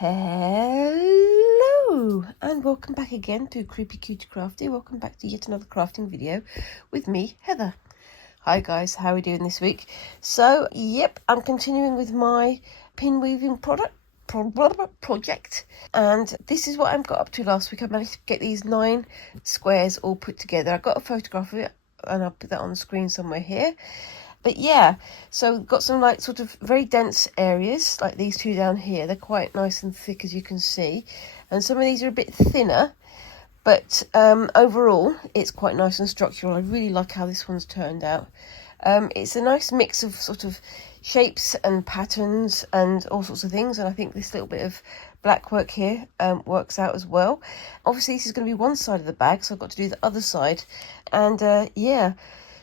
Hello and welcome back again to Creepy Cutie Crafty. Welcome back to yet another crafting video with me, Heather. Hi guys, how are we doing this week? So, yep, I'm continuing with my pin weaving project. And this is what I got up to last week. I managed to get these 9 squares all put together. I got a photograph of it and I'll put that on the screen somewhere here. But yeah, so got some like sort of very dense areas, like these 2 down here. They're quite nice and thick, as you can see. And some of these are a bit thinner, but overall it's quite nice and structural. I really like how this one's turned out. It's a nice mix of sort of shapes and patterns and all sorts of things. And I think this little bit of black work here works out as well. Obviously this is going to be one side of the bag, so I've got to do the other side. And yeah.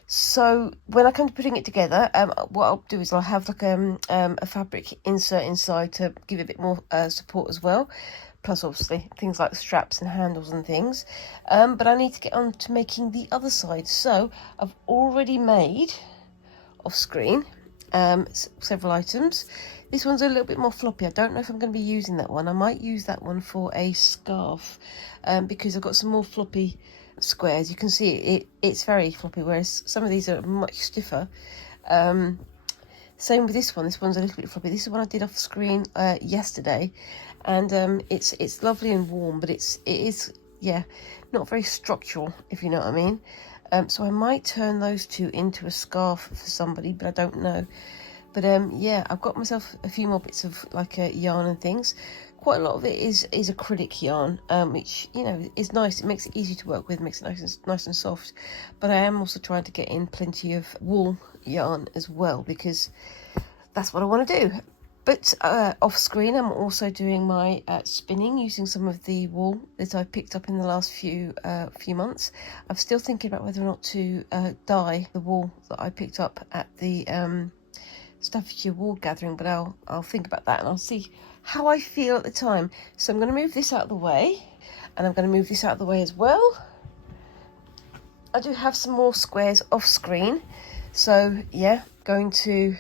So when I come to putting it together, what I'll do is I'll have like a fabric insert inside to give it a bit more support as well. Plus obviously things like straps and handles and things. But I need to get on to making the other side. So I've already made off screen several items. This one's a little bit more floppy. I don't know if I'm going to be using that one. I might use that one for a scarf because I've got some more floppy squares. You can see it's very floppy, whereas some of these are much stiffer. Same with this one. This one's a little bit floppy. This is one I did off screen yesterday, and it's lovely and warm, but it is not very structural, if you know what I mean. So I might turn those 2 into a scarf for somebody, but I don't know. But yeah, I've got myself a few more bits of like yarn and things. Quite a lot of it is acrylic yarn, which, you know, is nice. It makes it easy to work with, makes it nice and soft. But I am also trying to get in plenty of wool yarn as well, because that's what I want to do. But off screen, I'm also doing my spinning using some of the wool that I picked up in the last few months. I'm still thinking about whether or not to dye the wool that I picked up at the Staffordshire wool gathering, but I'll think about that and I'll see how I feel at the time. So I'm going to move this out of the way, and I'm going to move this out of the way as well. I do have some more squares off screen, so yeah, going to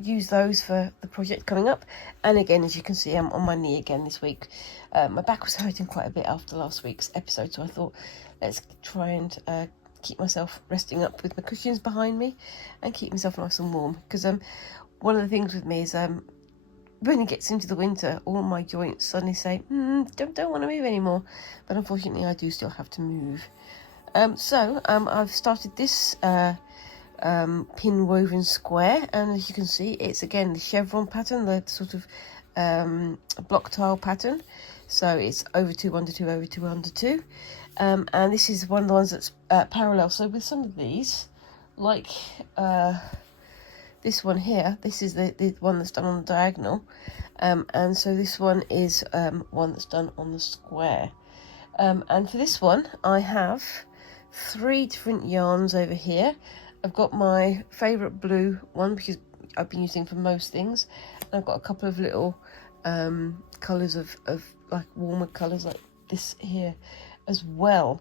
use those for the project coming up. And again, as you can see, I'm on my knee again this week. My back was hurting quite a bit after last week's episode, so I thought let's try and keep myself resting up with my cushions behind me and keep myself nice and warm, because one of the things with me is when it gets into the winter, all my joints suddenly say, don't want to move anymore. But unfortunately, I do still have to move. So I've started this pin woven square, and as you can see, it's again the chevron pattern, the sort of block tile pattern. So it's over 2 under 2 over 2 under 2. And this is one of the ones that's parallel. So with some of these, like this one here, this is the one that's done on the diagonal, and so this one is one that's done on the square. And for this one, I have 3 different yarns over here. I've got my favourite blue one, because I've been using for most things, and I've got a couple of little colours of like warmer colours like this here as well.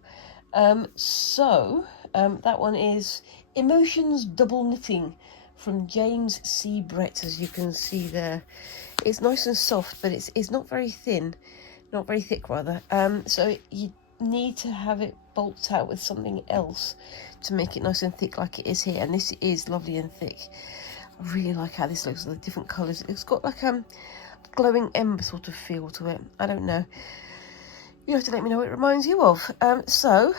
So that one is Emotions Double Knitting from James C. Brett, as you can see there. It's nice and soft, but it's not very thin, not very thick rather. So you need to have it bulked out with something else to make it nice and thick like it is here, and this is lovely and thick. I really like how this looks with the different colours. It's got like glowing ember sort of feel to it. I don't know. You have to let me know what it reminds you of. So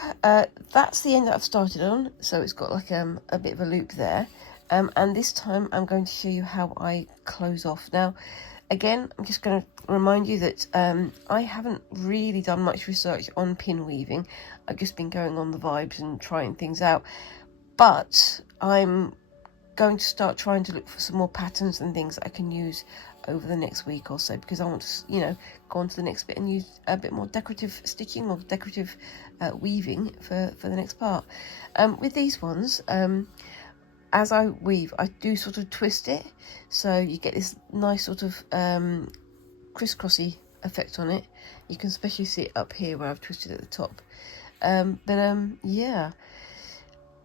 that's the end that I've started on. So it's got like a bit of a loop there. And this time I'm going to show you how I close off. Now, again, I'm just going to remind you that I haven't really done much research on pin weaving. I've just been going on the vibes and trying things out. But I'm going to start trying to look for some more patterns and things that I can use over the next week or so, because I want to, you know, go on to the next bit and use a bit more decorative stitching or decorative weaving for the next part. With these ones, as I weave, I do sort of twist it, so you get this nice sort of crisscrossy effect on it. You can especially see it up here where I've twisted at the top. Yeah,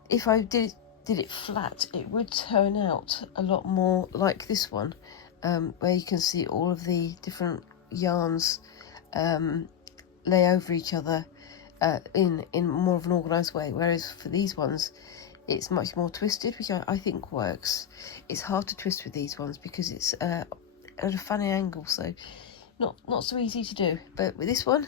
if I did it flat, it would turn out a lot more like this one, where you can see all of the different yarns lay over each other in more of an organised way, whereas for these ones it's much more twisted, which I think works. It's hard to twist with these ones because it's at a funny angle, so not so easy to do. But with this one,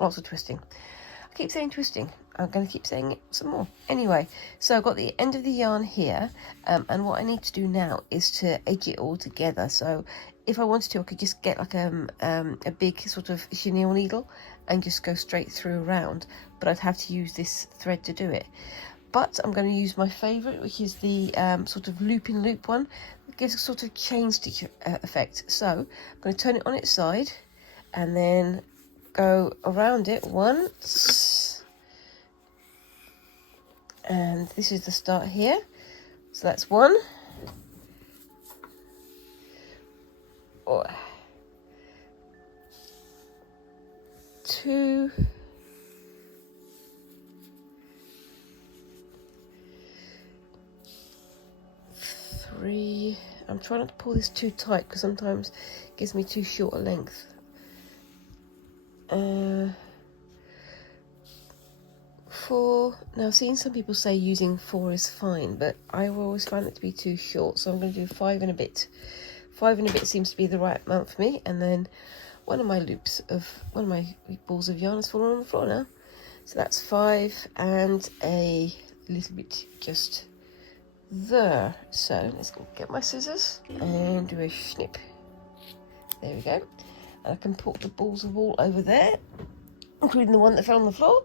lots of twisting. I keep saying twisting. I'm going to keep saying it some more. Anyway, so I've got the end of the yarn here, and what I need to do now is to edge it all together. So if I wanted to, I could just get like a big sort of chenille needle and just go straight through around, but I'd have to use this thread to do it. But I'm going to use my favourite, which is the sort of loop-in-loop one. It gives a sort of chain stitch effect. So I'm going to turn it on its side and then go around it once. And this is the start here. So that's 1. Or 2. 3. I'm trying not to pull this too tight because sometimes it gives me too short a length. 4. Now I've seen some people say using 4 is fine, but I always find it to be too short, so I'm going to do 5 and a bit. 5 and a bit seems to be the right amount for me, and then one of my balls of yarn has fallen on the floor now. So that's 5 and a little bit just there. So let's go get my scissors and do a snip. There we go. And I can put the balls of wool over there, including the one that fell on the floor,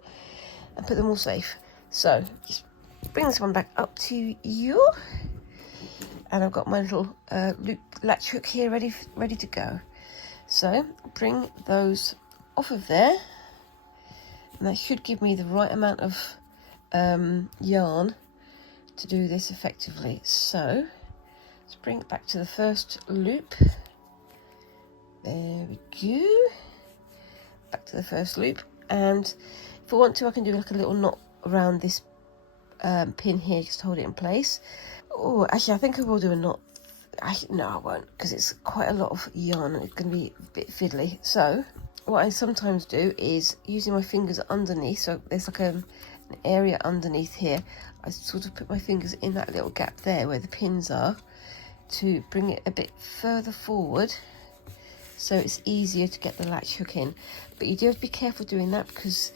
and put them all safe. So just bring this one back up to you, and I've got my little loop latch hook here ready to go. So bring those off of there, and that should give me the right amount of yarn to do this effectively. So let's bring it back to the first loop. There we go. Back to the first loop, and if I want to, I can do like a little knot around this pin here just to hold it in place. Oh, actually, I think I will do a knot. No, I won't, because it's quite a lot of yarn and it's going to be a bit fiddly. So what I sometimes do is using my fingers underneath, so there's like an area underneath here. I sort of put my fingers in that little gap there where the pins are to bring it a bit further forward, so it's easier to get the latch hook in. But you do have to be careful doing that, because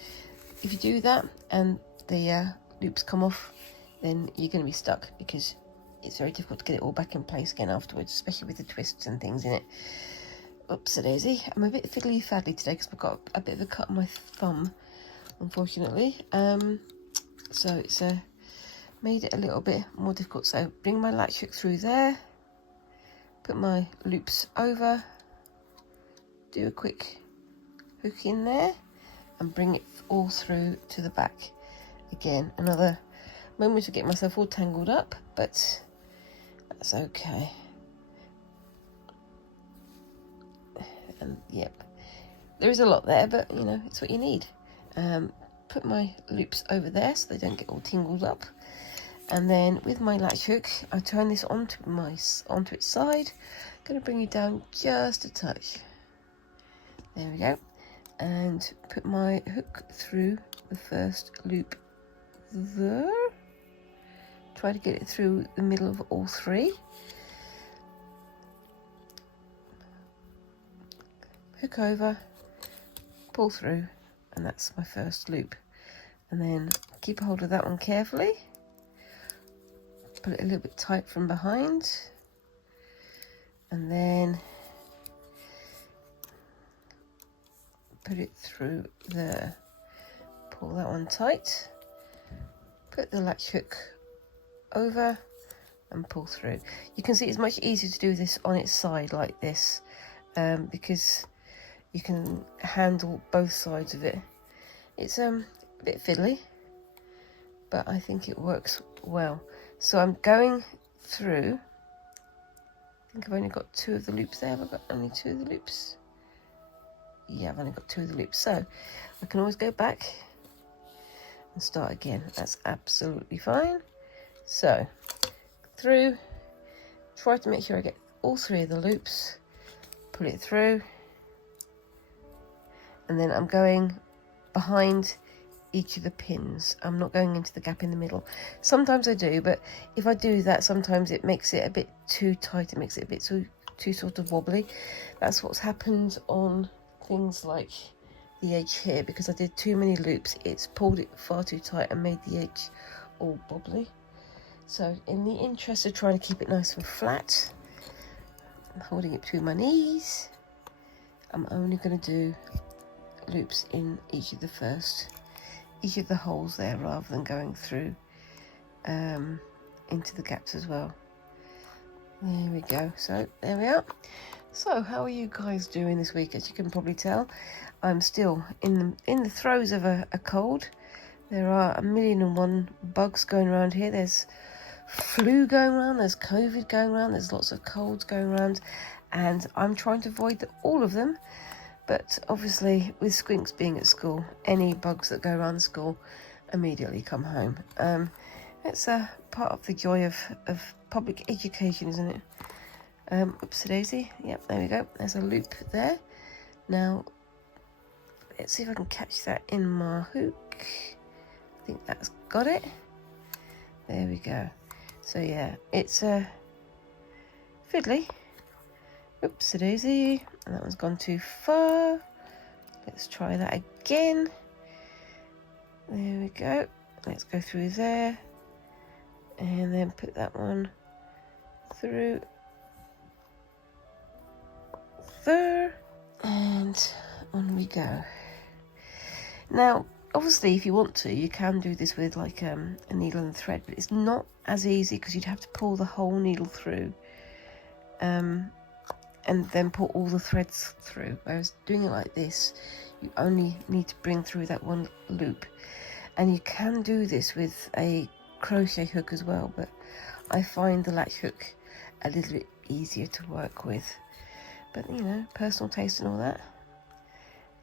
if you do that and the loops come off, then you're going to be stuck, because it's very difficult to get it all back in place again afterwards, especially with the twists and things in it. Oops-a-daisy. I'm a bit fiddly-faddly today because I've got a bit of a cut on my thumb, unfortunately. So it's made it a little bit more difficult. So bring my latch hook through there, put my loops over, do a quick hook in there, and bring it all through to the back. Again, another moment to get myself all tangled up, but that's okay. And yep, there is a lot there, but you know, it's what you need. Put my loops over there so they don't get all tingled up, and then with my latch hook I turn this onto its side. I'm going to bring it down just a touch. There we go, and put my hook through the first loop there. Try to get it through the middle of all 3. Hook over, pull through, and that's my first loop. And then keep a hold of that one carefully, pull it a little bit tight from behind, and then put it through there. Pull that one tight, put the latch hook over and pull through. You can see it's much easier to do this on its side like this, because you can handle both sides of it. It's a bit fiddly, but I think it works well. So I'm going through, I think I've only got 2 of the loops there. Have I got only 2 of the loops? Yeah, I've only got 2 of the loops, so I can always go back and start again. That's absolutely fine. So through, try to make sure I get all 3 of the loops, pull it through, and then I'm going behind each of the pins. I'm not going into the gap in the middle. Sometimes I do, but if I do that, sometimes it makes it a bit too tight. It makes it a bit too sort of wobbly. That's what's happened on things like the edge here, because I did too many loops. It's pulled it far too tight and made the edge all wobbly. So in the interest of trying to keep it nice and flat, I'm holding it between my knees. I'm only going to do loops in each of the holes there, rather than going through into the gaps as well. There we go. So there we are. So how are you guys doing this week? As you can probably tell, I'm still in the throes of a cold. There are 1,000,001 bugs going around here. There's flu going around, there's COVID going around, there's lots of colds going around, and I'm trying to avoid all of them. But obviously, with Squinks being at school, any bugs that go around school immediately come home. It's a part of the joy of public education, isn't it? Oopsie-daisy. Yep, there we go. There's a loop there. Now, let's see if I can catch that in my hook. I think that's got it. There we go. So yeah, it's fiddly. Oopsie-daisy. And that one's gone too far. Let's try that again. There we go. Let's go through there. And then put that one through there. And on we go. Now, obviously, if you want to, you can do this with like a needle and thread, but it's not as easy because you'd have to pull the whole needle through. And then put all the threads through. Whereas doing it like this, you only need to bring through that one loop. And you can do this with a crochet hook as well, but I find the latch hook a little bit easier to work with. But you know, personal taste and all that.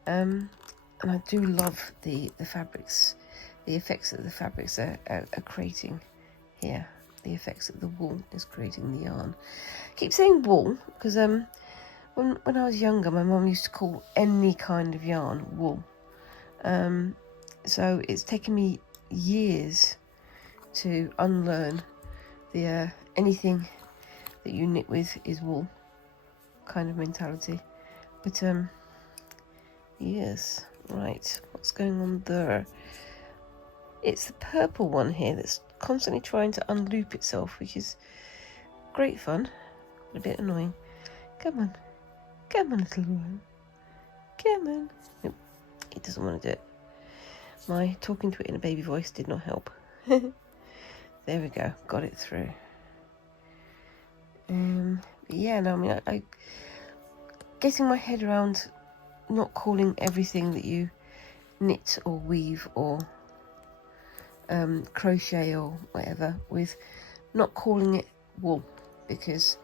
And I do love the fabrics, the effects that the fabrics are creating here. The effects that the wool is creating, the yarn. I keep saying wool because when I was younger, my mum used to call any kind of yarn wool. So it's taken me years to unlearn the anything that you knit with is wool kind of mentality. But yes, right, what's going on there? It's the purple one here that's constantly trying to unloop itself, which is great fun, but a bit annoying. Come on, little one, come on. Nope, it doesn't want to do it. My talking to it in a baby voice did not help. There we go, got it through. Yeah, no, I mean, I getting my head around not calling everything that you knit or weave or crochet or whatever with not calling it wool, because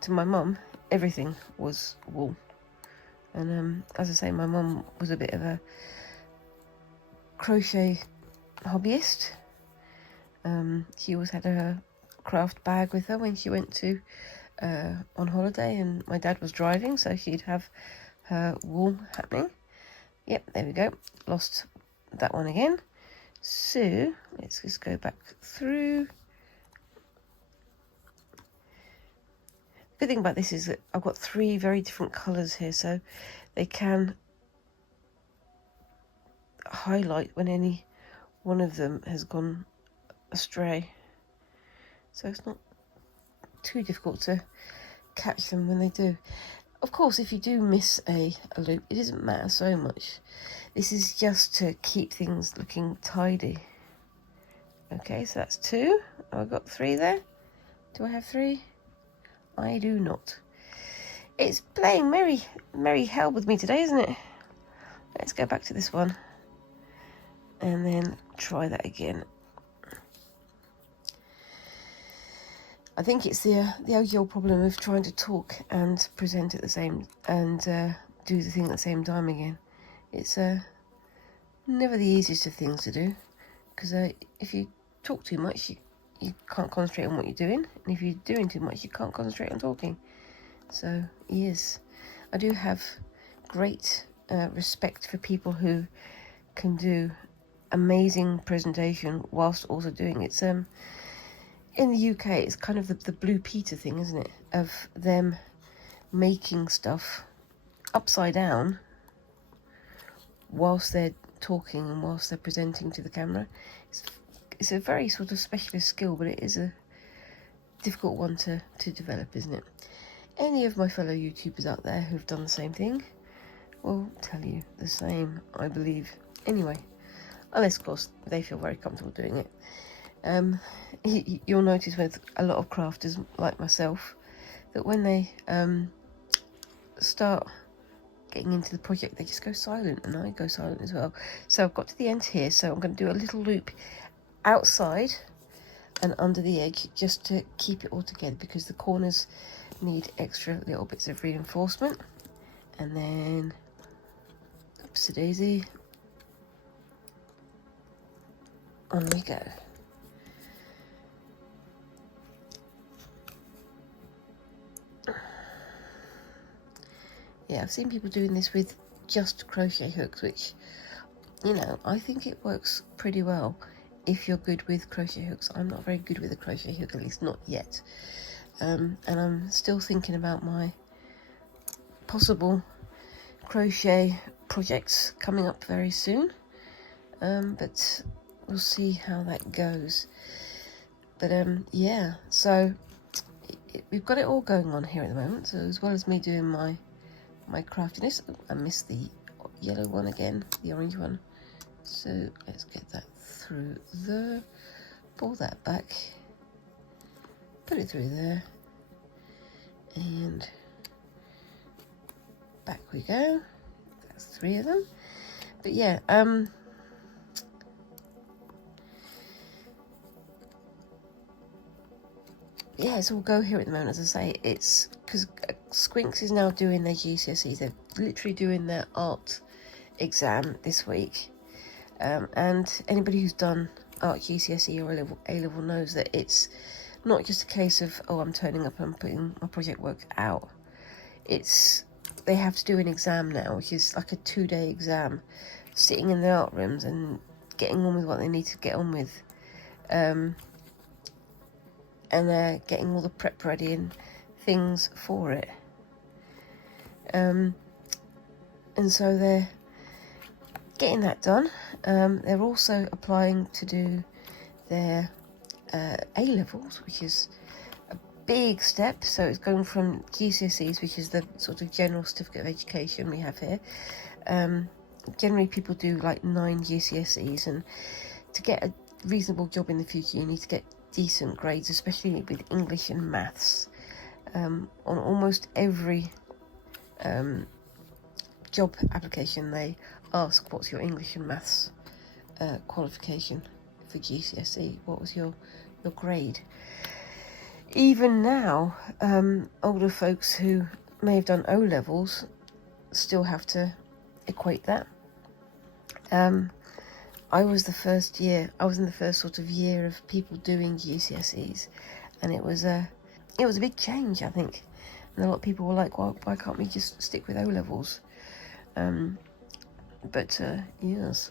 to my mum everything was wool. And as I say, my mum was a bit of a crochet hobbyist. She always had a craft bag with her when she went to on holiday, and my dad was driving, so she'd have her wool happening. Yep, there we go, lost that one again. So let's just go back through. Good thing about this is that I've got 3 very different colours here, so they can highlight when any one of them has gone astray. So it's not too difficult to catch them when they do. Of course, if you do miss a loop, it doesn't matter so much. This is just to keep things looking tidy. Okay, so that's 2. I've got 3 there. Do I have 3? I do not. It's playing merry hell with me today, isn't it? Let's go back to this one and then try that again. I think it's the age-old problem of trying to talk and present at the same and do the thing at the same time again. It's never the easiest of things to do, because if you talk too much, you can't concentrate on what you're doing, and if you're doing too much, you can't concentrate on talking. So yes, I do have great respect for people who can do amazing presentation whilst also doing it. In the UK, it's kind of the Blue Peter thing, isn't it? Of them making stuff upside down whilst they're talking and whilst they're presenting to the camera. It's a very sort of specialist skill, but it is a difficult one to develop, isn't it? Any of my fellow YouTubers out there who've done the same thing will tell you the same, I believe. Anyway, unless of course they feel very comfortable doing it. You'll notice with a lot of crafters like myself that when they start getting into the project, they just go silent, and I go silent as well. So I've got to the end here, so I'm going to do a little loop outside and under the edge just to keep it all together, because the corners need extra little bits of reinforcement. And then oopsie daisy, on we go. Yeah, I've seen people doing this with just crochet hooks, which, you know, I think it works pretty well if you're good with crochet hooks. I'm not very good with a crochet hook, at least not yet. And I'm still thinking about my possible crochet projects coming up very soon. But we'll see how that goes. But yeah, so we've got it all going on here at the moment. So as well as me doing my craftiness, I missed the yellow one again, the orange one. So let's get that through there, pull that back, put it through there, and back we go. That's 3 of them. But yeah, yeah, it's all go here at the moment. As I say, it's because Squinks is now doing their GCSEs. They're literally doing their art exam this week. And anybody who's done art GCSE or A-level knows that it's not just a case of, oh, I'm turning up and putting my project work out. It's, they have to do an exam now, which is like a 2-day exam, sitting in the art rooms and getting on with what they need to get on with. And they're getting all the prep ready and things for it. And so they're getting that done. They're also applying to do their A-levels, which is a big step. So it's going from GCSEs, which is the sort of general certificate of education we have here. Generally people do like 9 GCSEs, and to get a reasonable job in the future you need to get decent grades, especially with English and maths. On almost every job application they ask, what's your English and maths qualification for GCSE? What was your grade? Even now, older folks who may have done O-levels still have to equate that. I was in the first sort of year of people doing GCSEs, and it was a big change, I think. And a lot of people were like, well, why can't we just stick with O-levels? But yes.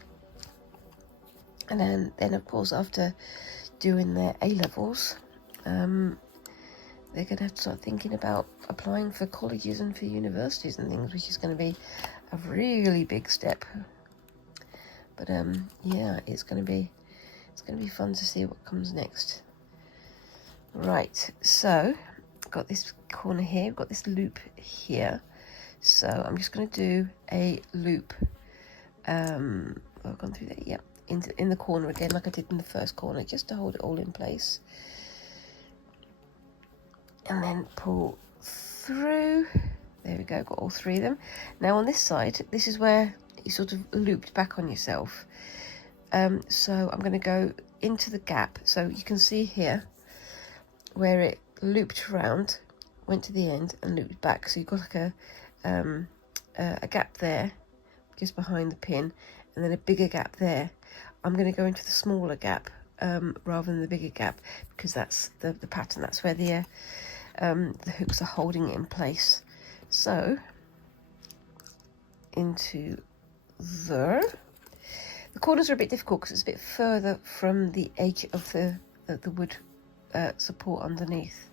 And then of course, after doing their A-levels, they're going to have to start thinking about applying for colleges and for universities and things, which is going to be a really big step. But yeah, it's going to be fun to see what comes next. Right, so got this corner here, we've got this loop here. So I'm just going to do a loop. I've gone through there, yeah, in the corner again, like I did in the first corner, just to hold it all in place. And then pull through. There we go, got all 3 of them. Now on this side, this is where you sort of looped back on yourself. So I'm going to go into the gap. So you can see here where it looped around, went to the end and looped back. So you've got like a gap there, just behind the pin, and then a bigger gap there. I'm going to go into the smaller gap rather than the bigger gap, because that's the pattern. That's where the hooks are holding it in place. So into there. The corners are a bit difficult because it's a bit further from the edge of the wood support underneath.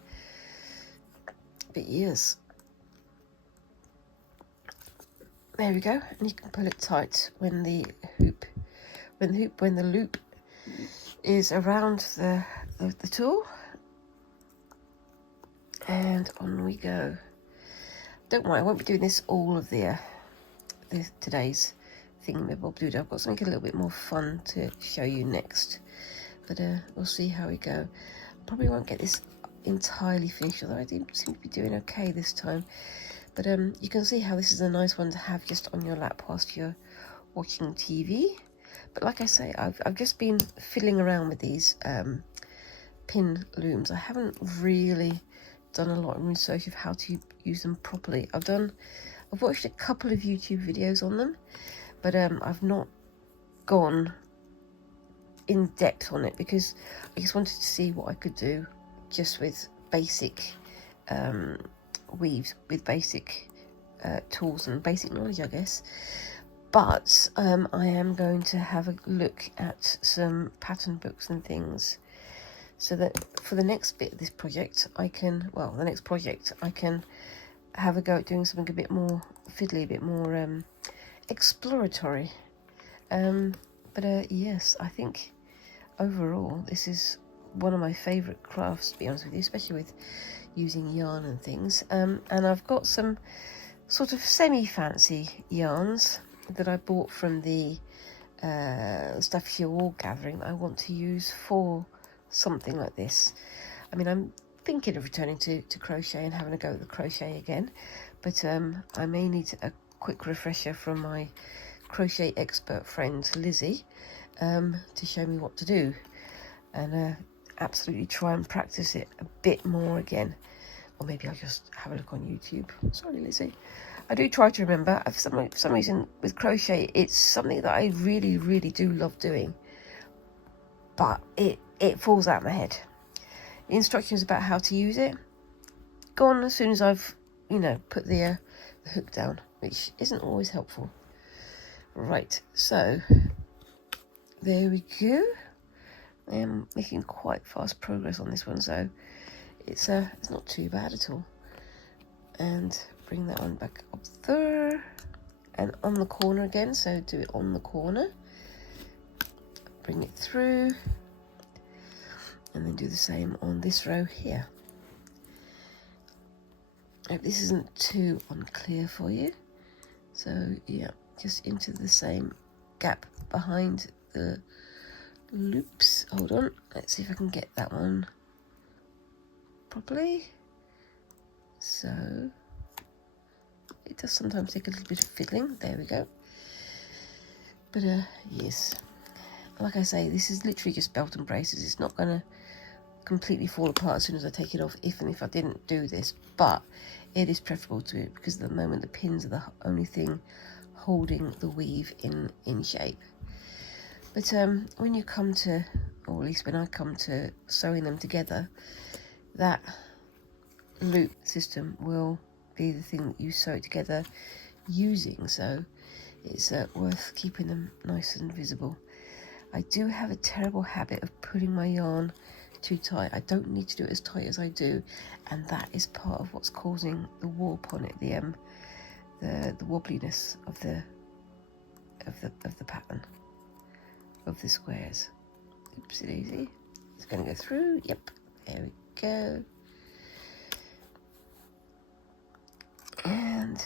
But yes, there we go, and you can pull it tight when the loop is around the tool, and on we go. Don't worry, I won't be doing this all of today's thingamabob. I've got something a little bit more fun to show you next, but we'll see how we go. Probably won't get this entirely finished, although I do seem to be doing okay this time. But you can see how this is a nice one to have just on your lap whilst you're watching TV. But like I say, I've just been fiddling around with these pin looms. I haven't really done a lot of research of how to use them properly. I've watched a couple of YouTube videos on them, but I've not gone in depth on it because I just wanted to see what I could do just with basic weaves, with basic tools and basic knowledge, I guess. But I am going to have a look at some pattern books and things, so that for the next bit of this project I can, the next project I can have a go at doing something a bit more fiddly, a bit more exploratory. But yes, I think overall this is one of my favourite crafts, to be honest with you, especially with using yarn and things. And I've got some sort of semi-fancy yarns that I bought from the Staffordshire Wool Gathering that I want to use for something like this. I mean, I'm thinking of returning to crochet and having a go at the crochet again, but I may need a quick refresher from my crochet expert friend Lizzie to show me what to do, and absolutely try and practice it a bit more again. Or maybe I'll just have a look on YouTube. Sorry, Lizzie. I do try to remember. For some reason, with crochet, it's something that I really, really do love doing, but it falls out of my head. The instructions about how to use it gone as soon as I've, put the hook down, which isn't always helpful. Right, so there we go. I am making quite fast progress on this one, so it's not too bad at all. And bring that one back up there, and on the corner again, so do it on the corner, bring it through, and then do the same on this row here. I hope this isn't too unclear for you. So yeah, just into the same gap behind the loops. Hold on, let's see if I can get that one properly. So it does sometimes take a little bit of fiddling. There we go. But yes, like I say, this is literally just belt and braces. It's not going to completely fall apart as soon as I take it off, if I didn't do this, but it is preferable to it, because at the moment the pins are the only thing holding the weave in shape. But when you come to, or at least when I come to sewing them together, that loop system will be the thing that you sew it together using, so it's worth keeping them nice and visible. I do have a terrible habit of pulling my yarn too tight. I don't need to do it as tight as I do, and that is part of what's causing the warp on it, the wobbliness of the pattern of the squares. Oopsie daisy. It's going to go through. Yep, there we go. And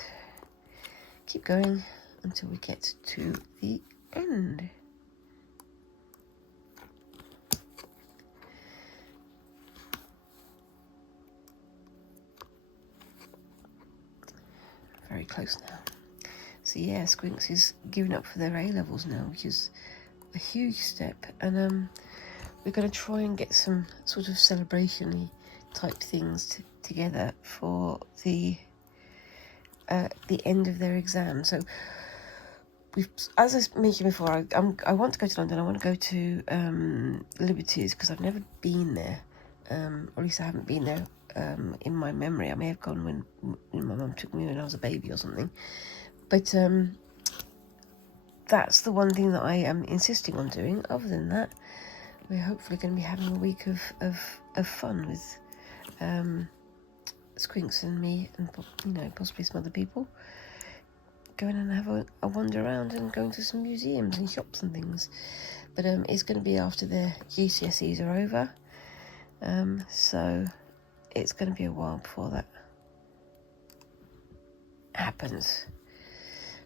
keep going until we get to the end. Very close now. So yeah, Squinks is giving up for their A-levels now, which is a huge step, and we're going to try and get some sort of celebration-y type things together for the end of their exam. So as I mentioned before, I want to go to London. I want to go to Liberties, because I've never been there, or at least I haven't been there in my memory. I may have gone when my mum took me when I was a baby or something, but that's the one thing that I am insisting on doing. Other than that, we're hopefully going to be having a week of fun with Squinks and me, and you know, possibly some other people, going and have a wander around and going to some museums and shops and things. But it's going to be after the GCSEs are over, so it's going to be a while before that happens.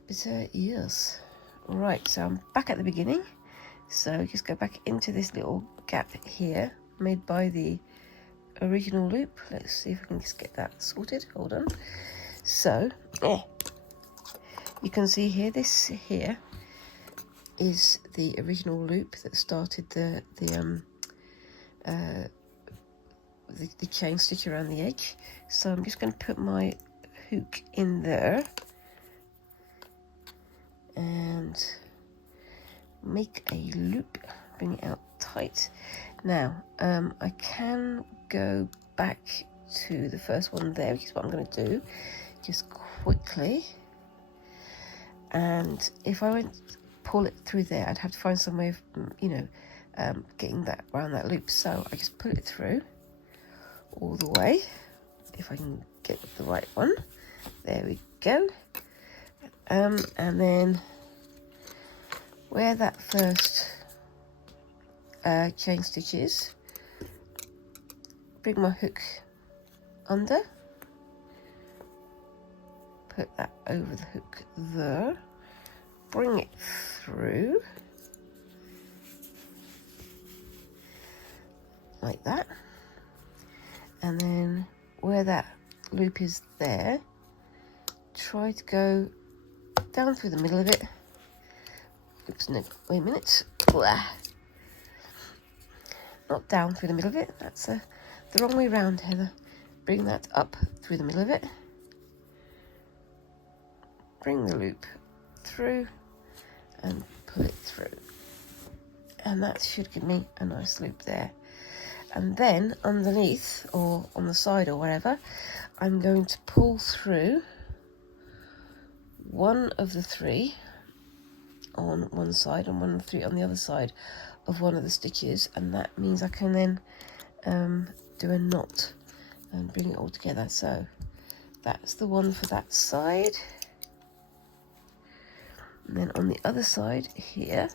But yes, right, so I'm back at the beginning. So just go back into this little gap here made by the original loop. Let's see if I can just get that sorted. Hold on. So you can see here, this here is the original loop that started the chain stitch around the edge. So I'm just going to put my hook in there and make a loop, bring it out tight. Now I can go back to the first one there, which is what I'm going to do just quickly, and if I went pull it through there, I'd have to find some way of, you know, getting that around that loop. So I just pull it through all the way, if I can get the right one. There we go. And then where that first chain stitch is, bring my hook under, put that over the hook there, bring it through like that, and then where that loop is there, try to go down through the middle of it. Oops, no, wait a minute. Blah. Not down through the middle of it, that's the wrong way round, Heather. Bring that up through the middle of it. Bring the loop through and pull it through. And that should give me a nice loop there. And then underneath, or on the side or wherever, I'm going to pull through one of the three on one side and one of the three on the other side of one of the stitches, and that means I can then do a knot and bring it all together. So that's the one for that side, and then on the other side here,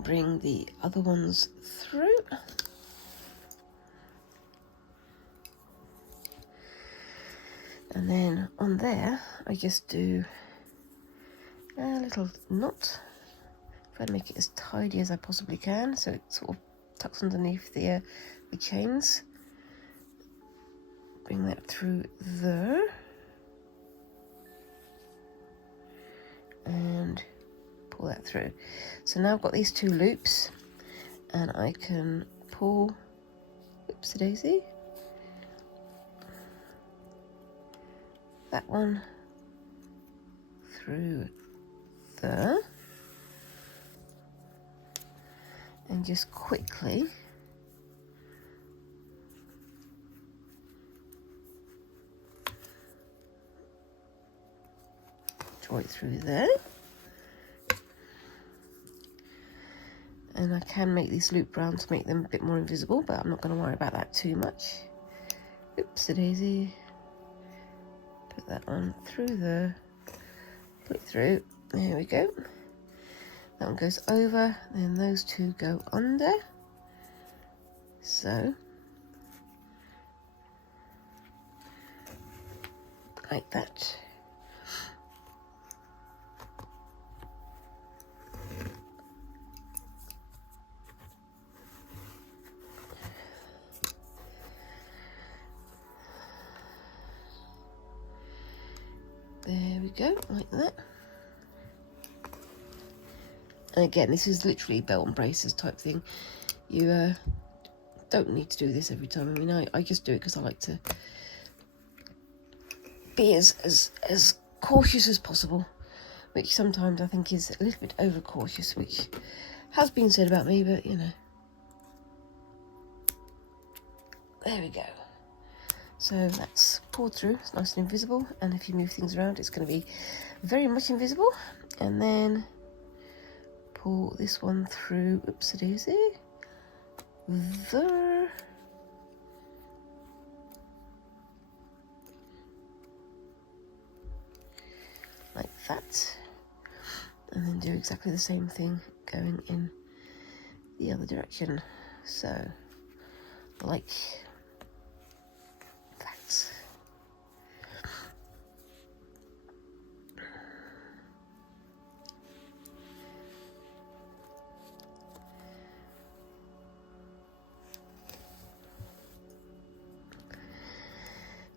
bring the other ones through, and then on there I just do a little knot. Try to make it as tidy as I possibly can, so it sort of tucks underneath the chains. Bring that through there, and pull that through. So now I've got these two loops, and I can pull, oopsie daisy, that one through there, and just quickly draw it through there. And I can make these loop round to make them a bit more invisible, but I'm not going to worry about that too much. Oopsie daisy. Put that on through there, put it through. There we go. That one goes over, then those two go under. So, like that. There we go, like that. And again, this is literally belt and braces type thing. You don't need to do this every time. I mean, I just do it because I like to be as cautious as possible, which sometimes I think is a little bit over cautious, which has been said about me, but you know. There we go. So that's pulled through, it's nice and invisible, and if you move things around it's going to be very much invisible. And then pull this one through, oopsie-daisy, there, like that, and then do exactly the same thing going in the other direction, so like that.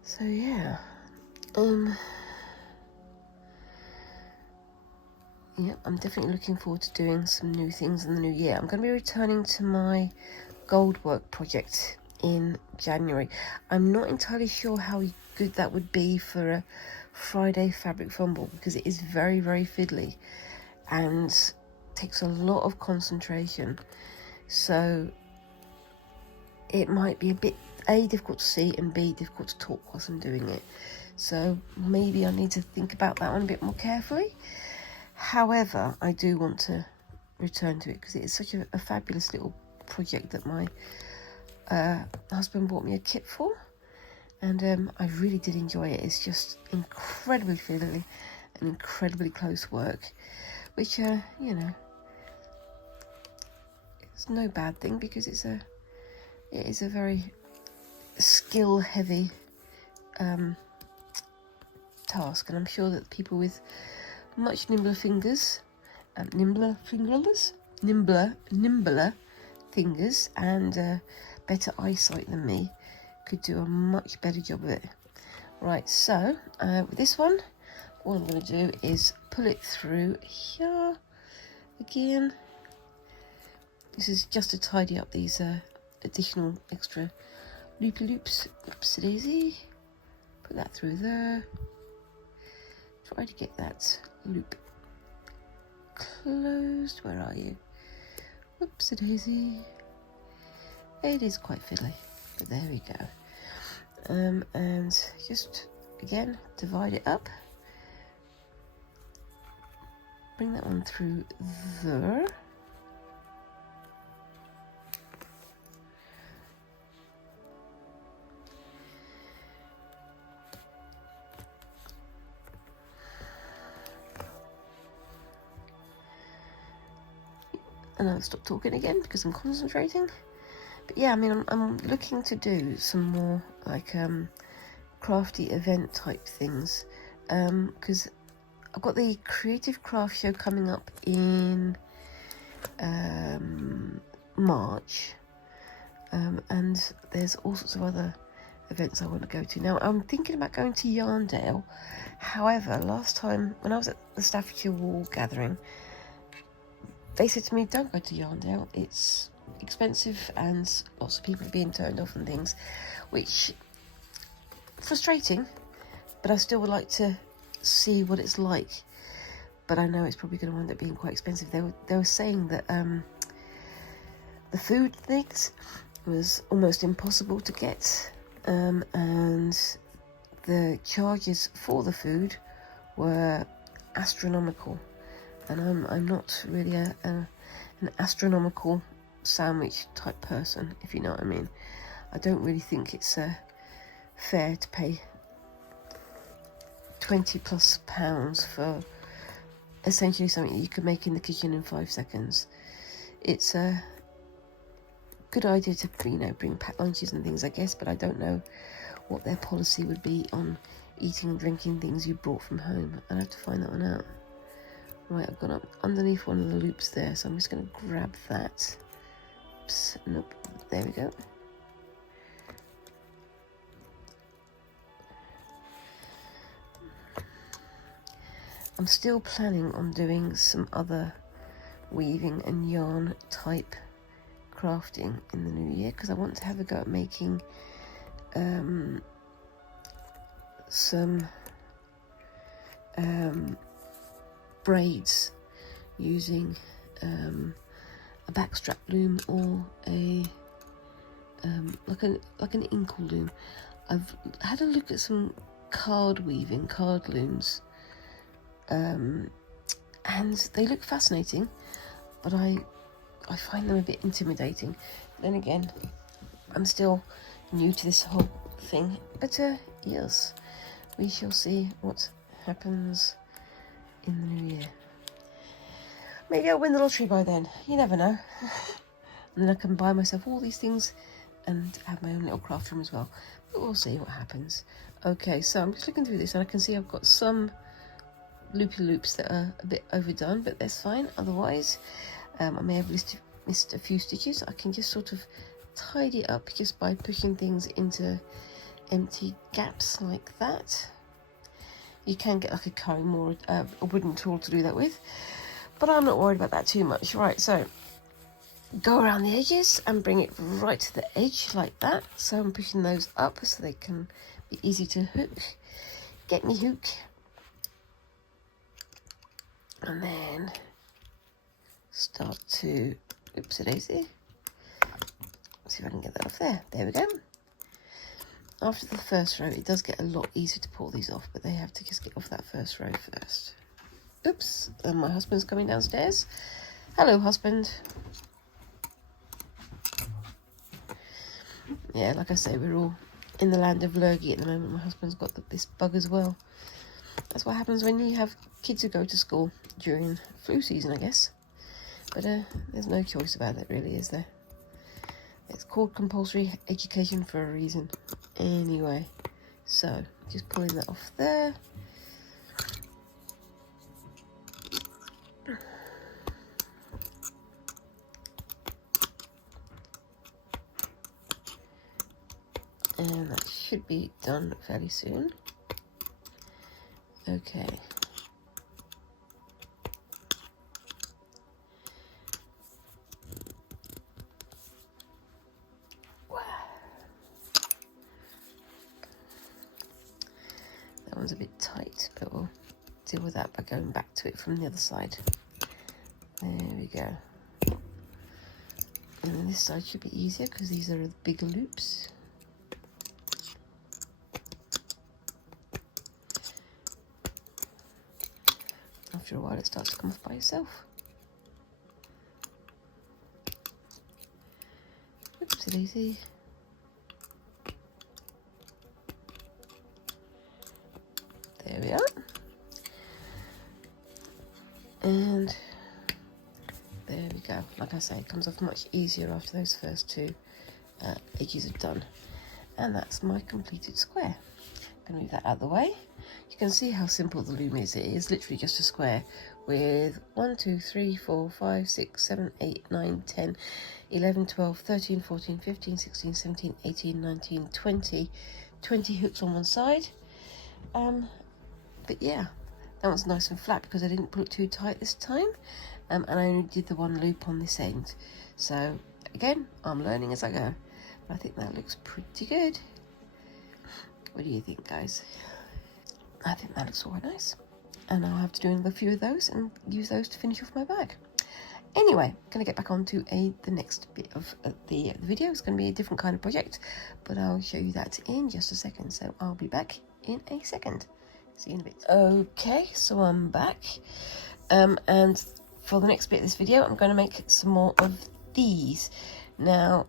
So yeah, yeah, I'm definitely looking forward to doing some new things in the new year. I'm going to be returning to my gold work project in January. I'm not entirely sure how good that would be for a Friday Fabric Fumble, because it is very, very fiddly and takes a lot of concentration. So it might be a bit A, difficult to see, and B, difficult to talk whilst I'm doing it. So maybe I need to think about that one a bit more carefully. However, I do want to return to it because it is such a fabulous little project that my husband bought me a kit for, and I really did enjoy it. It's just incredibly fiddly and incredibly close work, which you know, it's no bad thing because it is a very skill heavy task, and I'm sure that people with much nimbler fingers, nimbler fingers and better eyesight than me could do a much better job of it. Right, so with this one, all I'm going to do is pull it through here again. This is just to tidy up these additional extra loopy loops. Oops, daisy. Put that through there. Try to get that loop closed. Where are you? Whoopsie daisy. It is quite fiddly, but there we go. And just again divide it up. Bring that one through there. And I'll stop talking again because I'm concentrating. But yeah, I mean, I'm looking to do some more like crafty event type things, because I've got the creative craft show coming up in March, and there's all sorts of other events I want to go to. Now I'm thinking about going to Yarndale. However, last time when I was at the Staffordshire Wool gathering, they said to me, don't go to Yarndale, it's expensive and lots of people are being turned off and things, which frustrating, but I still would like to see what it's like. But I know it's probably going to end up being quite expensive. They were saying that the food things was almost impossible to get, and the charges for the food were astronomical. And I'm not really an astronomical sandwich type person, if you know what I mean. I don't really think it's fair to pay £20+ for essentially something you could make in the kitchen in 5 seconds. It's a good idea to, you know, bring packed lunches and things, I guess, but I don't know what their policy would be on eating and drinking things you brought from home. I'd have to find that one out. Right, I've got up underneath one of the loops there, so I'm just going to grab that. Oops, nope, there we go. I'm still planning on doing some other weaving and yarn type crafting in the new year, because I want to have a go at making some braids using a backstrap loom or a like an inkle loom. I've had a look at some card weaving, card looms, and they look fascinating, but I find them a bit intimidating. Then again, I'm still new to this whole thing, but yes, we shall see what happens in the new year. Maybe I'll win the lottery by then, you never know. And then I can buy myself all these things and have my own little craft room as well. But we'll see what happens. Okay, so I'm just looking through this and I can see I've got some loopy loops that are a bit overdone, but that's fine. Otherwise, I may have missed a few stitches. I can just sort of tidy it up just by pushing things into empty gaps like that. You can get like a comb or a wooden tool to do that with, but I'm not worried about that too much. Right, so go around the edges and bring it right to the edge like that. So I'm pushing those up so they can be easy to hook. Get me hook. And then start to, oopsie-daisy. See if I can get that off there. There we go. After the first row, it does get a lot easier to pull these off, but they have to just get off that first row first. Oops, and my husband's coming downstairs. Hello, husband. Yeah, like I say, we're all in the land of lurgy at the moment. My husband's got this bug as well. That's what happens when you have kids who go to school during flu season, I guess. But there's no choice about it, really, is there? It's called compulsory education for a reason. Anyway, so just pulling that off there. And that should be done fairly soon. Okay. Wow. That one's a bit tight, but we'll deal with that by going back to it from the other side. There we go. And then this side should be easier because these are the bigger loops. After a while it starts to come off by itself. Oopsie daisy. There we are. And there we go. Like I say, it comes off much easier after those first two edges are done. And that's my completed square. I'm going to move that out of the way. You can see how simple the loom is. It is literally just a square with 1, 2, 3, 4, 5, 6, 7, 8, 9, 10, 11, 12, 13, 14, 15, 16, 17, 18, 19, 20 hooks on one side. But yeah, that one's nice and flat because I didn't pull it too tight this time, and I only did the one loop on this end. So again, I'm learning as I go, but I think that looks pretty good. What do you think, guys? I think that looks all nice, and I'll have to do another few of those and use those to finish off my bag. Anyway, I'm going to get back on to the next bit of the video. It's going to be a different kind of project, but I'll show you that in just a second. So I'll be back in a second. See you in a bit. Okay, so I'm back, and for the next bit of this video, I'm going to make some more of these. Now,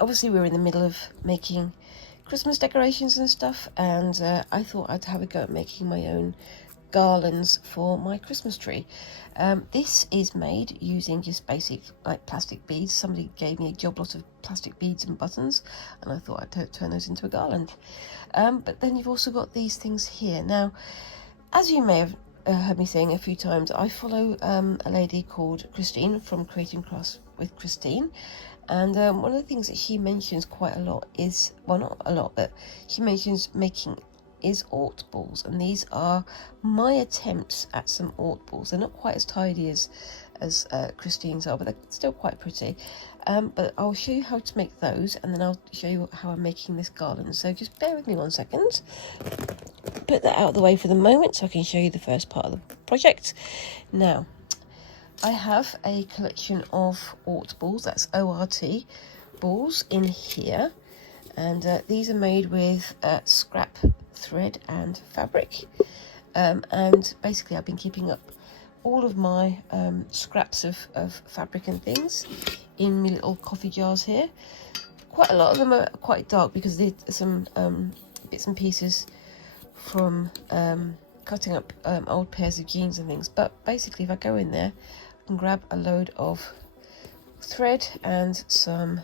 obviously we're in the middle of making Christmas decorations and stuff, and I thought I'd have a go at making my own garlands for my Christmas tree. This is made using just basic like plastic beads. Somebody gave me a job lot of plastic beads and buttons, and I thought I'd turn those into a garland. But then you've also got these things here. Now, as you may have heard me saying a few times, I follow a lady called Christine from Creating Crafts with Christine. And one of the things that she mentions quite a lot is, well, not a lot, but she mentions making is Ort balls. And these are my attempts at some Ort balls. They're not quite as tidy as Christine's are, but they're still quite pretty. But I'll show you how to make those, and then I'll show you how I'm making this garland. So just bear with me 1 second. Put that out of the way for the moment so I can show you the first part of the project. Now, I have a collection of Ort balls, that's ORT balls in here, And these are made with scrap thread and fabric. And basically I've been keeping up all of my scraps of fabric and things in my little coffee jars here. Quite a lot of them are quite dark because there's some bits and pieces from cutting up old pairs of jeans and things. But basically if I go in there, I can grab a load of thread and some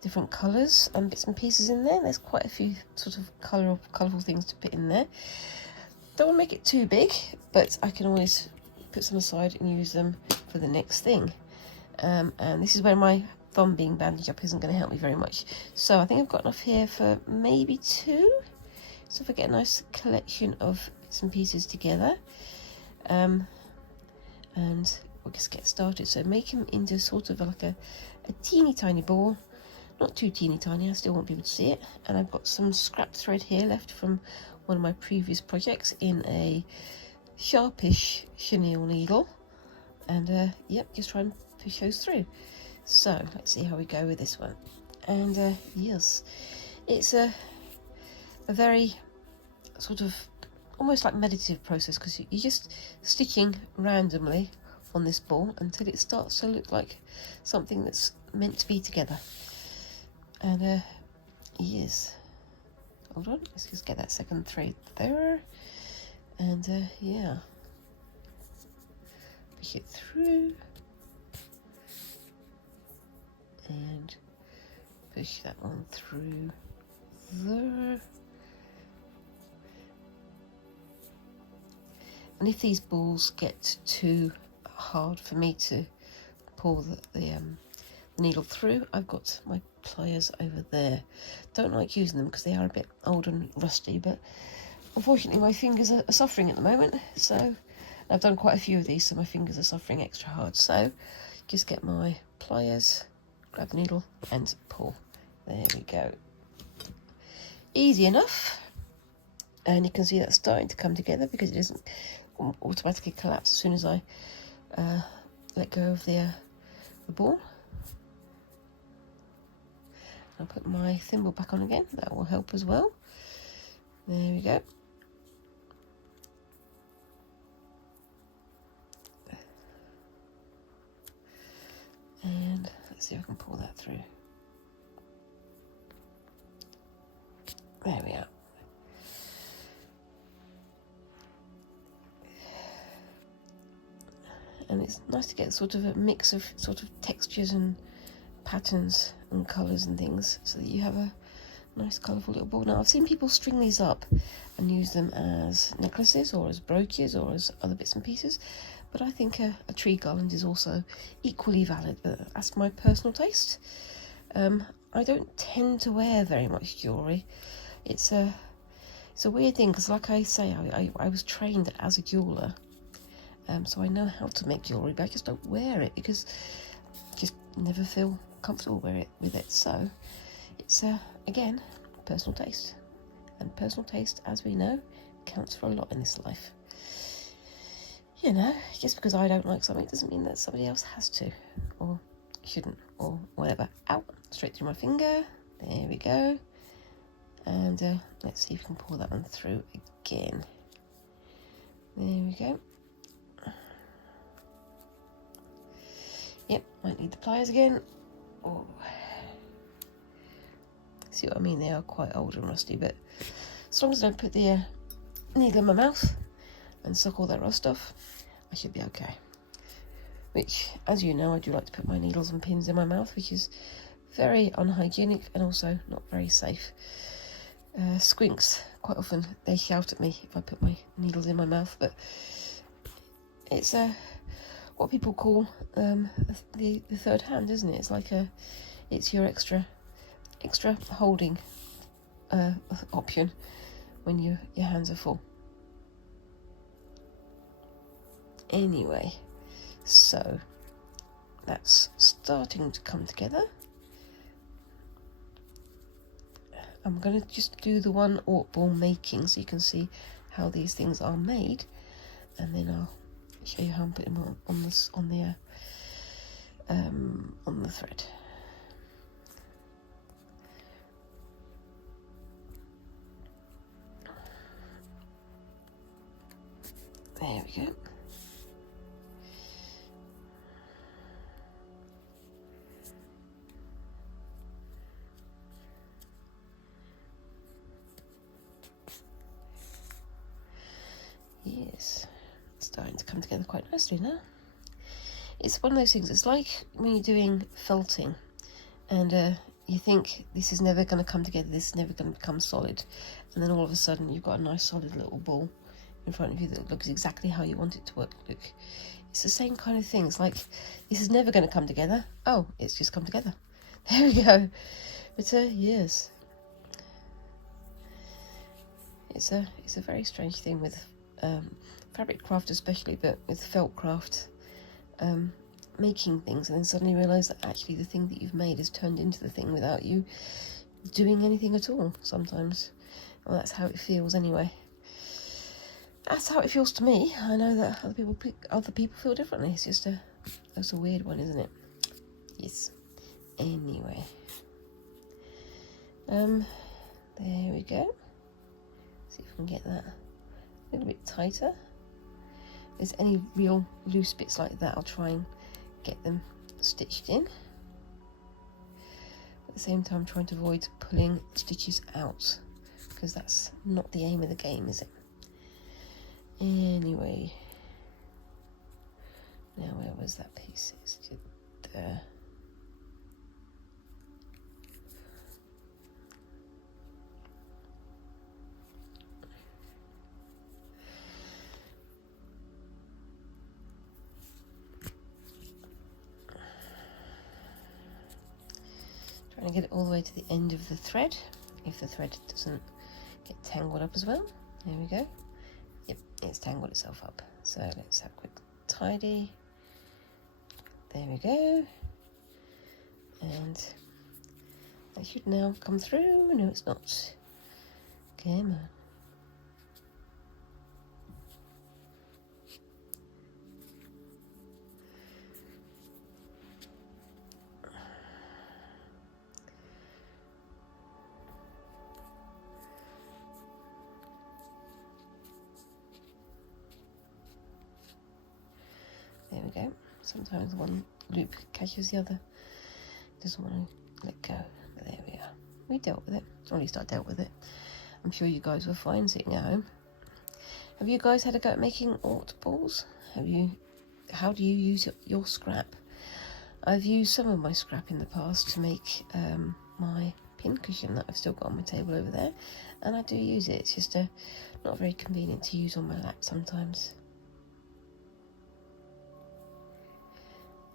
different colours and bits and pieces in there. There's quite a few sort of colourful things to put in there. Don't want to make it too big, but I can always put some aside and use them for the next thing. And this is where my thumb being bandaged up isn't going to help me very much. So I think I've got enough here for maybe 2. So if I get a nice collection of bits and pieces together, and we'll just get started. So make them into sort of like a teeny tiny ball. Not too teeny tiny, I still want people to see it. And I've got some scrap thread here left from one of my previous projects in a sharpish chenille needle. And yep, just try and push those through. So let's see how we go with this one. And yes, it's a very sort of almost like meditative process, because you're just stitching randomly on this ball until it starts to look like something that's meant to be together. And yes, hold on, let's just get that second thread there. And yeah, push it through and push that one through there. And if these balls get too hard for me to pull the needle through, I've got my pliers over there. Don't like using them because they are a bit old and rusty, but unfortunately my fingers are suffering at the moment. So I've done quite a few of these, so my fingers are suffering extra hard. So just get my pliers, grab the needle and pull. There we go. Easy enough. And you can see that's starting to come together because it doesn't automatically collapse as soon as I let go of the ball. I'll put my thimble back on again, that will help as well. There we go. And let's see if I can pull that through. There we are. And it's nice to get sort of a mix of sort of textures and patterns and colours and things, so that you have a nice colourful little ball. Now I've seen people string these up and use them as necklaces or as brooches or as other bits and pieces, but I think a tree garland is also equally valid, but that's my personal taste. I don't tend to wear very much jewellery. It's a weird thing, because like I say, I was trained as a jeweller, so I know how to make jewellery, but I just don't wear it because I just never feel comfortable with it. So it's again, personal taste, and personal taste, as we know, counts for a lot in this life. You know, just because I don't like something doesn't mean that somebody else has to, or shouldn't, or whatever. Ow, straight through my finger. There we go. And let's see if we can pull that one through again. There we go. Yep, might need the pliers again. Oh. See what I mean? They are quite old and rusty, but as long as I don't put the needle in my mouth and suck all that rust off, I should be okay. Which, as you know, I do like to put my needles and pins in my mouth, which is very unhygienic and also not very safe. Squinks, quite often, they shout at me if I put my needles in my mouth, but it's what people call the third hand, isn't it? It's like it's your extra holding option when your hands are full. Anyway, so that's starting to come together. I'm going to just do the one aught ball making so you can see how these things are made, and then I'll show you how I'm putting them on the thread. There we go. Yes, it's starting to come together quite nicely now. It's one of those things, it's like when you're doing felting and you think this is never going to come together, this is never going to become solid, and then all of a sudden you've got a nice solid little ball in front of you that looks exactly how you want it to look. It's the same kind of thing. It's like, this is never going to come together. Oh, it's just come together. There we go. But yes, it's a very strange thing with fabric craft especially, but with felt craft, making things and then suddenly realise that actually the thing that you've made has turned into the thing without you doing anything at all sometimes. Well, that's how it feels anyway. That's how it feels to me. I know that other people feel differently. It's just that's a weird one, isn't it? Yes. Anyway. There we go. See if we can get that a little bit tighter. If there's any real loose bits like that, I'll try and get them stitched in. At the same time, trying to avoid pulling stitches out, because that's not the aim of the game, is it? Anyway, now where was that piece? It's just there. Trying to get it all the way to the end of the thread, if the thread doesn't get tangled up as well. There we go. Yep, it's tangled itself up. So let's have a quick tidy. There we go. And that should now come through. No, it's not. Come on. There we go. Sometimes one loop catches the other. Doesn't want to let go. But there we are. We dealt with it. Or at least I dealt with it. I'm sure you guys were fine sitting at home. Have you guys had a go at making Ort balls? How do you use your scrap? I've used some of my scrap in the past to make my pin cushion that I've still got on my table over there. And I do use it. It's just not very convenient to use on my lap sometimes.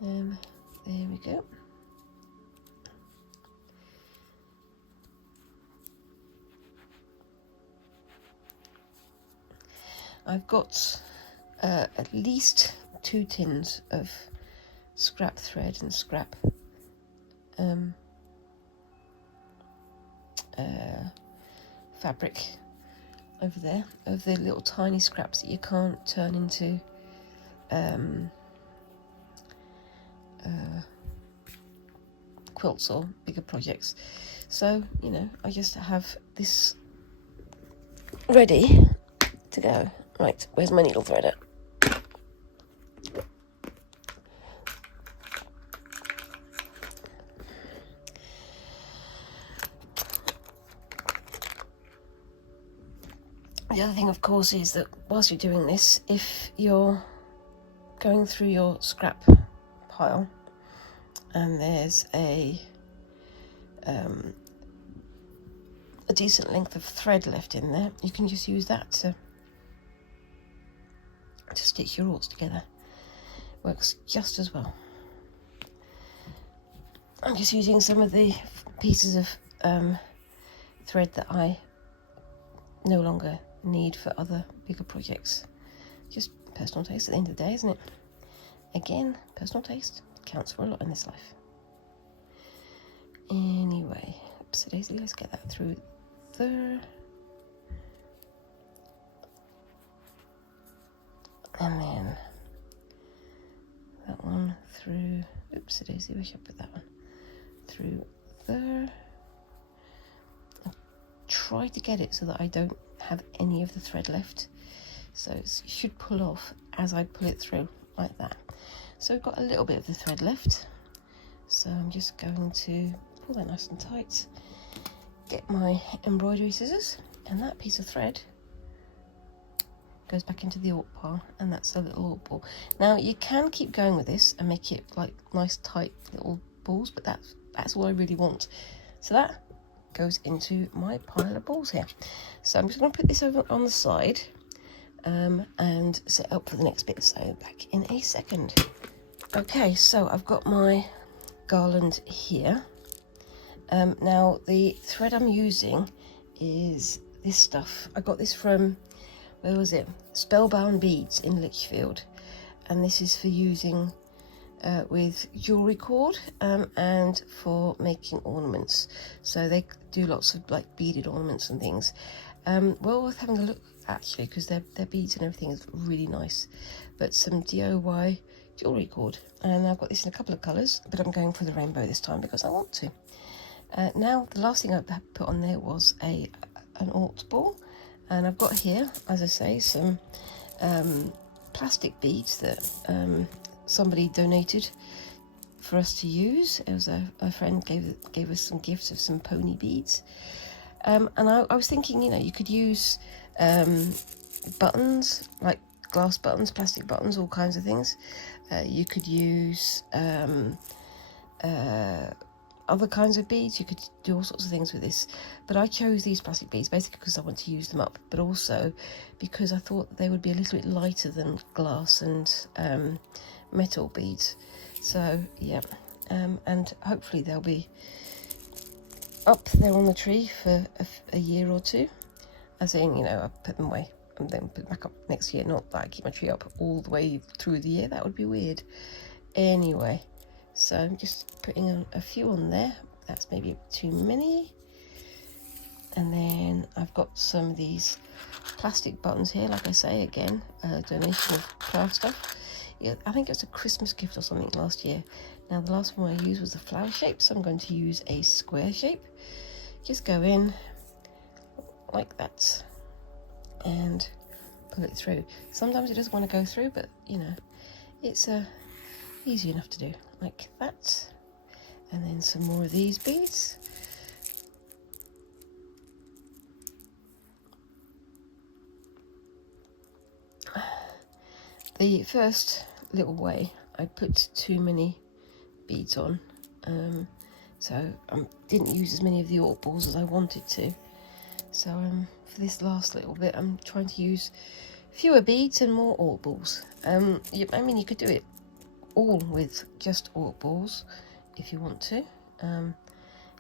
There we go. I've got at least 2 tins of scrap thread and scrap fabric over there, of the little tiny scraps that you can't turn into quilts or bigger projects. So, you know, I just have this ready to go. Right, where's my needle thread at? The other thing, of course, is that whilst you're doing this, if you're going through your scrap pile and there's a decent length of thread left in there, you can just use that to stitch your orts together. Works just as well. I'm just using some of the pieces of thread that I no longer need for other bigger projects. Just personal taste at the end of the day, isn't it? Again, personal taste counts for a lot in this life. Anyway, oopsie daisy, let's get that through there. And then that one through, oopsie daisy, where should I put that one? Through there. I'll try to get it so that I don't have any of the thread left, so it should pull off as I pull it through like that. So we've got a little bit of the thread left, so I'm just going to pull that nice and tight, get my embroidery scissors, and that piece of thread goes back into the alt pile, and that's a little alt ball. Now you can keep going with this and make it like nice tight little balls, but that's all I really want. So that goes into my pile of balls here. So I'm just going to put this over on the side and set up for the next bit, so back in a second. Okay, so I've got my garland here. Now the thread I'm using is this stuff. I got this from, where was it? Spellbound Beads in Lichfield, and this is for using with jewellery cord and for making ornaments. So they do lots of like beaded ornaments and things. Well worth having a look actually, because their beads and everything is really nice. But some DIY jewellery cord, and I've got this in a couple of colours, but I'm going for the rainbow this time because I want to. Now the last thing I put on there was an alt ball, and I've got here, as I say, some plastic beads that somebody donated for us to use. It was a friend gave us some gifts of some pony beads, and I was thinking, you know, you could use buttons, like glass buttons, plastic buttons, all kinds of things. You could use other kinds of beads. You could do all sorts of things with this, but I chose these plastic beads basically because I want to use them up, but also because I thought they would be a little bit lighter than glass and metal beads. So yeah, and hopefully they'll be up there on the tree for a year or two, as in, you know, I put them away and then put them back up next year, not that I keep my tree up all the way through the year. That would be weird. Anyway, so I'm just putting a few on there. That's maybe too many. And then I've got some of these plastic buttons here, like I say, again, a donation of craft stuff. Yeah, I think it was a Christmas gift or something last year. Now the last one I used was a flower shape, so I'm going to use a square shape. Just go in like that and pull it through. Sometimes it doesn't want to go through, but you know, it's easy enough to do, like that. And then some more of these beads. The first little way I put too many beads on, so I didn't use as many of the alt balls as I wanted to. So for this last little bit, I'm trying to use fewer beads and more alt balls. I mean, you could do it all with just alt balls if you want to,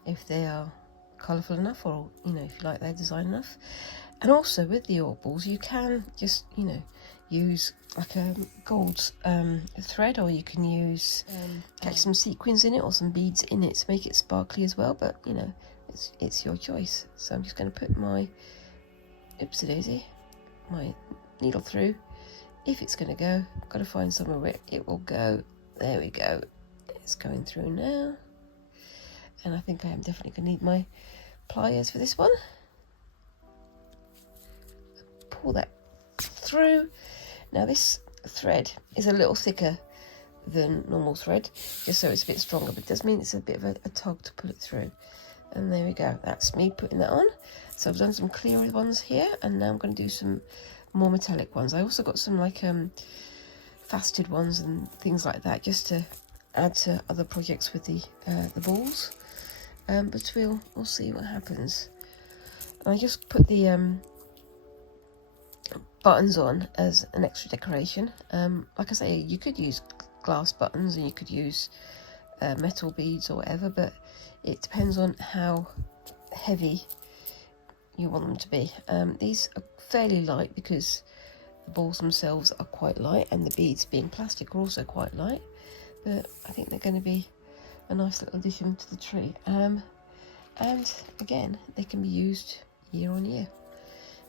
if they are colourful enough, or you know, if you like their design enough. And also with the alt balls, you can just, you know, use like a gold thread, or you can use catch some sequins in it or some beads in it to make it sparkly as well. But you know, it's your choice. So I'm just going to put my oopsie daisy, my needle through. If it's going to go, I've got to find somewhere where it will go. There we go. It's going through now. And I think I am definitely going to need my pliers for this one. Pull that through. Now this thread is a little thicker than normal thread, just so it's a bit stronger, but it does mean it's a bit of a tug to pull it through. And there we go. That's me putting that on. So I've done some clearer ones here, and now I'm going to do some more metallic ones. I also got some like faceted ones and things like that, just to add to other projects with the balls. But we'll see what happens. And I just put the buttons on as an extra decoration. Like I say, you could use glass buttons and you could use metal beads or whatever, but it depends on how heavy you want them to be. These are fairly light because the balls themselves are quite light, and the beads, being plastic, are also quite light, but I think they're going to be a nice little addition to the tree. And again, they can be used year on year.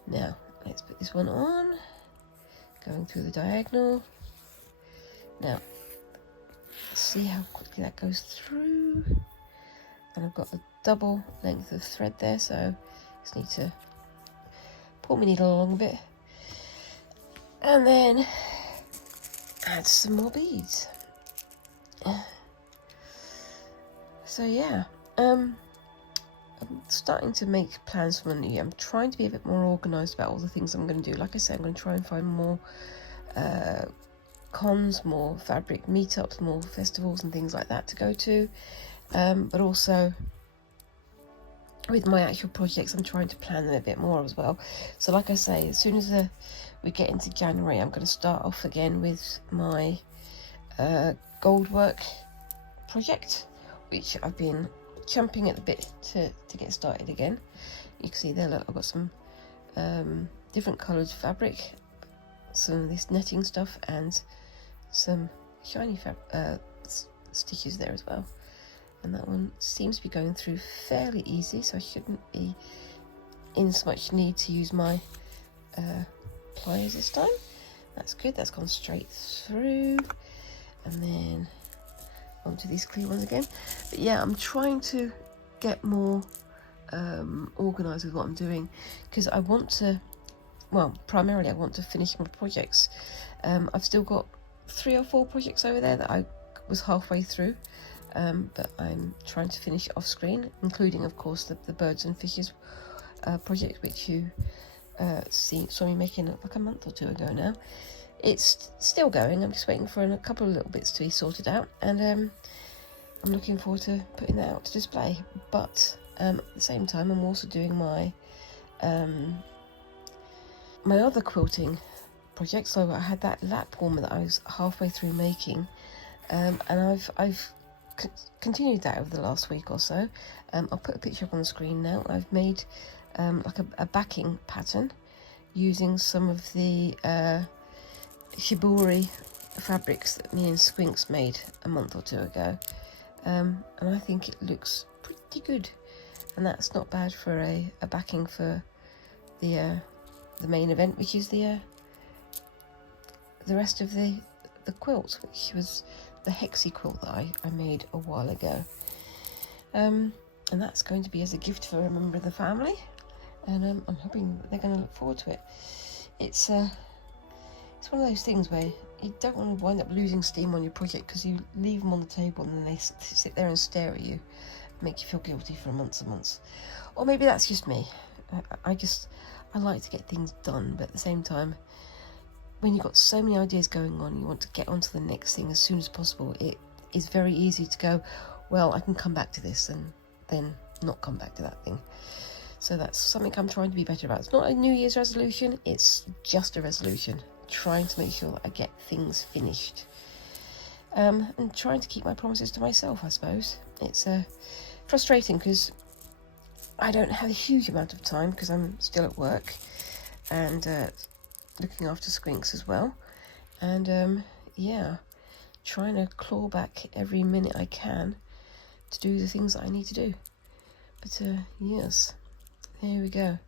Now let's put this one on, going through the diagonal. Now let's see how quickly that goes through. And I've got a double length of thread there, so just need to pull my needle along a bit. And then add some more beads. So yeah, I'm starting to make plans for the new year. I'm trying to be a bit more organised about all the things I'm going to do. Like I said, I'm going to try and find more cons, more fabric meetups, more festivals and things like that to go to. But also with my actual projects, I'm trying to plan them a bit more as well. So like I say, as soon as we get into January, I'm going to start off again with my gold work project, which I've been chomping at the bit to get started again. You can see there, look, I've got some different coloured fabric, some of this netting stuff, and some shiny stitches there as well. And that one seems to be going through fairly easy, so I shouldn't be in so much need to use my pliers this time. That's good, that's gone straight through. And then onto these clear ones again. But yeah, I'm trying to get more organised with what I'm doing, because I want to, well, primarily I want to finish my projects. I've still got 3 or 4 projects over there that I was halfway through, but I'm trying to finish off screen, including of course the birds and fishes project, which you saw me making like a month or 2 ago now. It's still going. I'm just waiting for a couple of little bits to be sorted out, and I'm looking forward to putting that out to display. But at the same time, I'm also doing my my other quilting project. So I had that lap warmer that I was halfway through making, and I've continued that over the last week or so. I'll put a picture up on the screen now. I've made like a backing pattern using some of the shibori fabrics that me and Squinks made a month or 2 ago, and I think it looks pretty good, and that's not bad for a backing for the main event, which is the rest of the quilt, which was the hexie quilt that I made a while ago, and that's going to be as a gift for a member of the family, and I'm hoping that they're going to look forward to it. It's one of those things where you don't want to wind up losing steam on your project because you leave them on the table and then they sit there and stare at you and make you feel guilty for months and months. Or maybe that's just me. I like to get things done, but at the same time, when you've got so many ideas going on, you want to get onto the next thing as soon as possible. It is very easy to go, well, I can come back to this, and then not come back to that thing. So that's something I'm trying to be better about. It's not a New Year's resolution, it's just a resolution. Trying to make sure that I get things finished. And trying to keep my promises to myself, I suppose. It's frustrating because I don't have a huge amount of time because I'm still at work and looking after Squinks as well. And yeah, trying to claw back every minute I can to do the things that I need to do. But yes, there we go.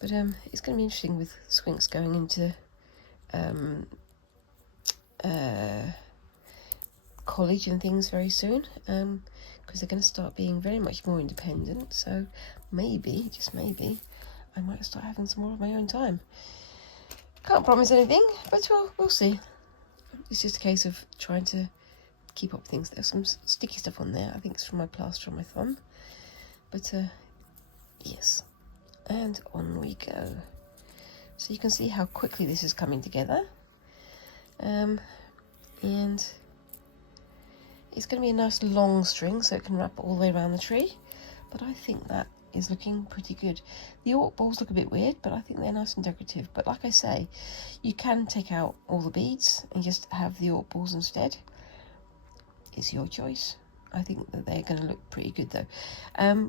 But it's going to be interesting with Squinks going into college and things very soon, because they're going to start being very much more independent. So maybe, just maybe, I might start having some more of my own time. Can't promise anything, but we'll see. It's just a case of trying to keep up with things. There's some sticky stuff on there. I think it's from my plaster on my thumb. But yes, and on we go. So you can see how quickly this is coming together, and it's going to be a nice long string so it can wrap all the way around the tree, but I think that is looking pretty good. The Orc balls look a bit weird, but I think they're nice and decorative. But like I say, you can take out all the beads and just have the Orc balls instead. It's your choice. I think that they're going to look pretty good though.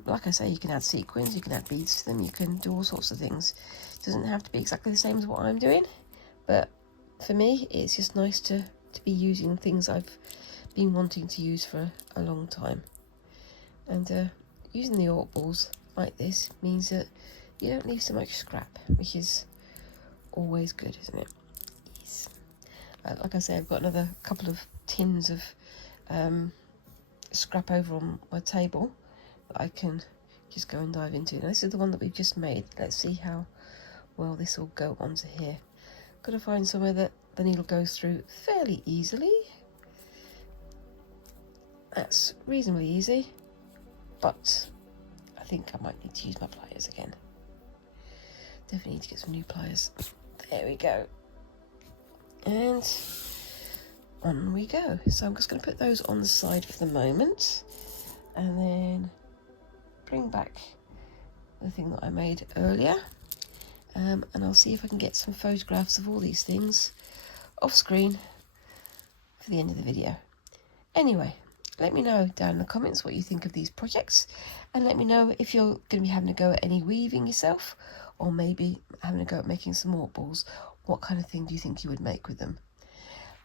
Like I say, you can add sequins, you can add beads to them, you can do all sorts of things. It doesn't have to be exactly the same as what I'm doing, but for me it's just nice to be using things I've been wanting to use for a long time. And using the Orc balls like this means that you don't leave so much scrap, which is always good, isn't it? Yes. Like I say, I've got another couple of tins of scrap over on my table that I can just go and dive into. Now this is the one that we've just made. Let's see how well this will go onto here. got to find somewhere that the needle goes through fairly easily. That's reasonably easy, but I think I might need to use my pliers again. Definitely need to get some new pliers. There we go. And on we go. So I'm just going to put those on the side for the moment, and then bring back the thing that I made earlier, and I'll see if I can get some photographs of all these things off screen for the end of the video. Anyway, let me know down in the comments what you think of these projects, and let me know if you're going to be having a go at any weaving yourself, or maybe having a go at making some mortar balls. What kind of thing do you think you would make with them?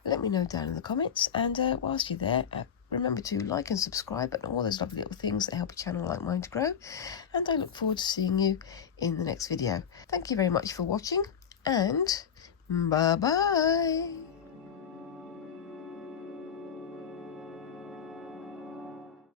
Let me know down in the comments, and whilst you're there, remember to like and subscribe and all those lovely little things that help a channel like mine to grow, and I look forward to seeing you in the next video. Thank you very much for watching, and bye bye.